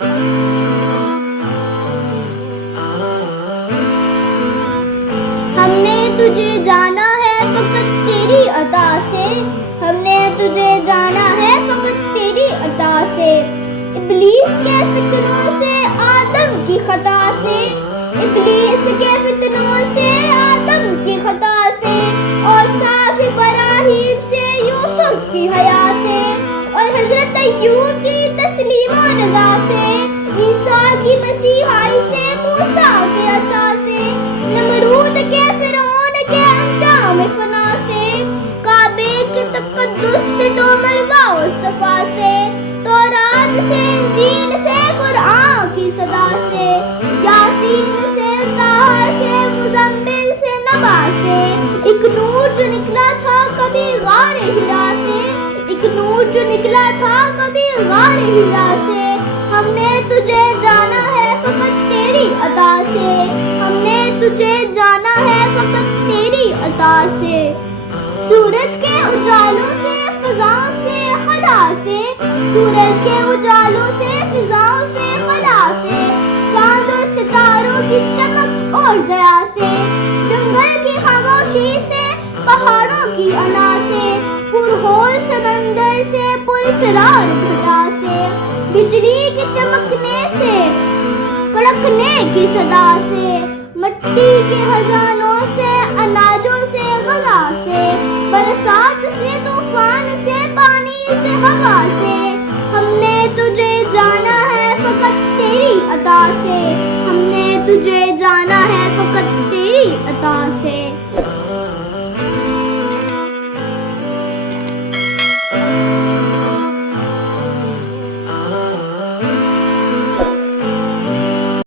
ہم نے تجھے جانا ہے فقط تیری عطا سے، ہم نے تجھے جانا ہے فقط تیری عطا سے، ابلیس کے فتنوں سے آدم کی خطا سے، ابلیس کے فتنوں سے آدم کی خطا سے، اور صاف ابراہیم سے یوسف کی حیا سے، اور حضرت ایوب کی تسلیم و رضا سے، عیسیٰ کی مسیحائی سے، موسیٰ کے عصا سے، نمرود کے فرعون کے انجام فنا سے، کعبے کے تقدس سے تو مروہ و صفا سے، تورات سے انجیل سے قرآن کی صدا سے، یاسین سے طٰہٰ سے مزمل سے نبا سے، ایک نور جو نکلا تھا کبھی غار حرا سے، ایک نور جو نکلا تھا کبھی غار حرا سے، ہم نے تجھے جانا ہے فقط تیری عطا سے، ہم نے تجھے جانا ہے فقط تیری عطا سے، سورج کے اجالوں سے فضاؤں سے خلا سے، سورج کے اجالوں سے فضاؤں سے خلا سے، چاند اور ستاروں کی چمک اور ضیا سے، جنگل کی خاموشی سے پہاڑوں کی انا سے، پرہول سمندر سے پراسرار گھٹا سے، بجلی کے چمکنے سے کڑکنے کی صدا سے، مٹی کے خزانوں سے اناجوں سے غذا سے، برسات سے طوفان سے پانی سے ہوا سے،